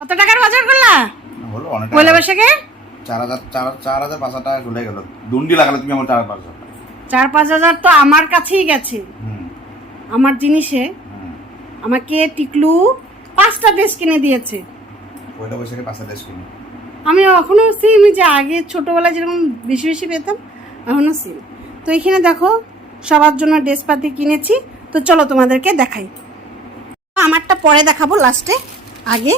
কত টাকার বাজার করলা? হলো অনেক পয়লা বৈশাখে 4,000 টাকা চলে গেল। দুন্ডি লাগালে তুমি আমার 4,000-5,000 4-5 হাজার তো আমার কাছেই গেছে। আমার জিনিসে আমাকে টিকলু 5টা ড্রেস কিনে দিয়েছে। পয়লা বৈশাখে 5টা ড্রেস কিনে আমি এখনো সেম, যে আগে ছোটবেলায় যেরকম বেশি বেশি পেতাম এখনো সেম। তো এখানে দেখো সবার জন্য ড্রেস পাতি কিনেছি। তো চলো তোমাদেরকে দেখাই। আমারটা পরে দেখাবো লাস্টে, আগে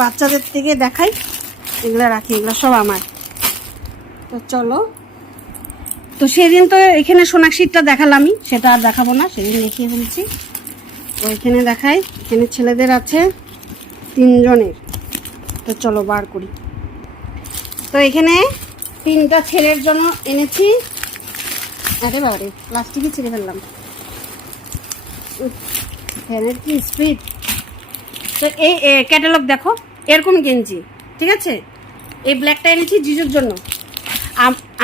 বাচ্চাদের থেকে দেখাই। এগুলো রাখি, এগুলো সব আমার। তো চলো, তো সেদিন তো এখানে সোনাক্ষীরটা দেখালামই, সেটা আর দেখাবো না, সেদিন দেখিয়ে ফেলছি। তো এখানে দেখাই, এখানে ছেলেদের আছে 3 জনের। তো চলো বার করি। তো এখানে 3টা ছেলের জন্য এনেছি। আরে বাবারে, প্লাস্টিকই ছিঁড়ে ফেললাম, ফ্যানের কি স্পিড। তো এই ক্যাটালগ দেখো, এরকম গেঞ্জি, ঠিক আছে। এই ব্ল্যাকটা এনেছি জিজুর জন্য।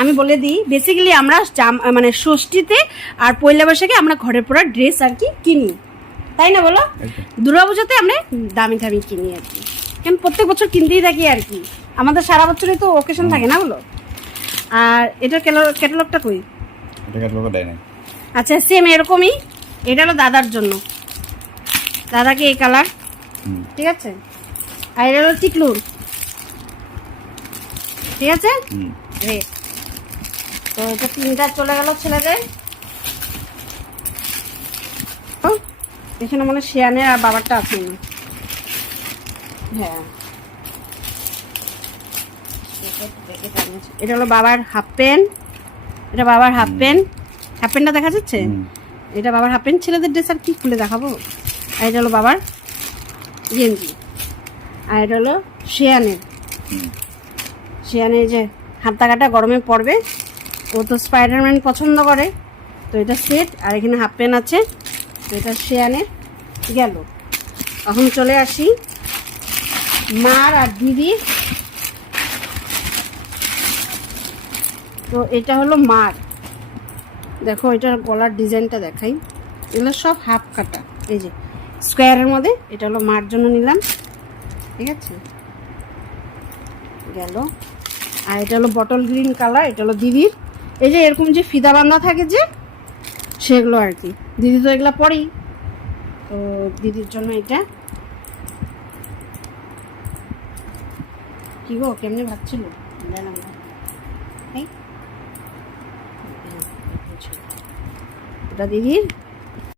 আমি বলে দিই, বেসিক্যালি আমরা মানে ষষ্ঠীতে আর পয়লা বৈশাখে আমরা ঘরের পরা ড্রেস আর কি কিনি, তাই না বলো? দুর্গাপুজোতে আমরা দামি দামি কিনি আর কি, কেন প্রত্যেক বছর কিনতেই থাকি আর কি, আমাদের সারা বছরই তো ওকেশন থাকে না বলো। আর এটার ক্যাটালগটা কই? আচ্ছা, সেম এরকমই। এটা হলো দাদার জন্য, দাদাকে এই কালার, ঠিক আছে। আর এটা হলো টিকলুর, ঠিক আছে, রেড। তো এটা 3টা চলে গেল ছেলেদের। এখানে মনে শিয়ানের আর বাবারটা আছে না। হ্যাঁ, এটা হলো বাবার হাফ প্যান্ট, এটা বাবার হাফ প্যান্ট। হাফ প্যান্টটা দেখা যাচ্ছে? এটা বাবার হাফ প্যান্ট। ছেলেদের ড্রেস আর কি খুলে দেখাবো। আর এটা হলো বাবার গেঞ্জি। আর এটা হলো শিয়ানের, শিয়ানের যে হাতা কাটা গরমে পড়বে, ও তো স্পাইডারম্যান পছন্দ করে। তো এটা সেট, আর এখানে হাফ প্যান্ট আছে। তো এটা শিয়ানের গেল। এখন চলে আসি মার আর দিদির। তো এটা হলো মার, দেখো এটার গলার ডিজাইনটা দেখাই। এগুলো সব হাফ কাটা, এই যে স্কোয়ারের মধ্যে। এটা হলো মার জন্য নিলাম, ঠিক আছে, গেল। আর এটা হলো বটল গ্রিন কালার, এটা হলো দিদির। এই যে এরকম যে ফিদা বাঁধা থাকে যে, সেগুলো আর কি। দিদি তো এগুলো পরেই, তো দিদির জন্য এটা। কি গো, কেমনি ভাবছিল জানাম না। এটা দিদির।